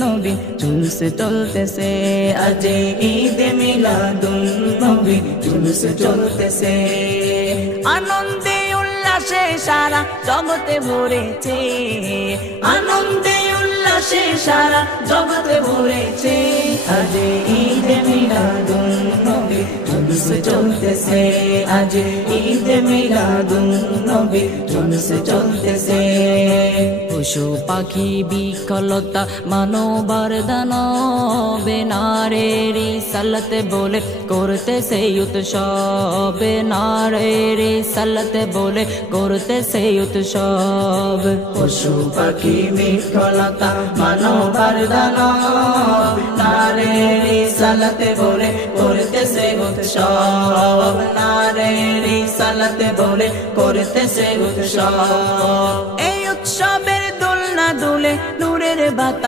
নবী জুলুস চলতেছে, আজ ঈদে মিলাদুন নবী জুলুস চলতেছে। আনন্দে উল্লাসে সারা জগতে ভরেছে, আনন্দে উল্লাসে সারা জগতে ভরেছে, আজ ঈদে মিলাদুন নবী জুলুস চলতেছে, আজ ঈদে মিলাদুন নবী জুলুস চলতেছে। পশু পাখি বিকলতা মানবার দানবে নারীর রিসালাত বলে করতেছে উৎসব, নারীর রিসালাত বলে করতেছে উৎসব। পশু পাখি বিকলতা মানবার দানব নারীর রিসালাত বলে করতেছে উৎসব, নারীর রিসালাত বলে করতেছে উৎসব। এই উৎসবের দোলনা দুলে নূরের বাতাস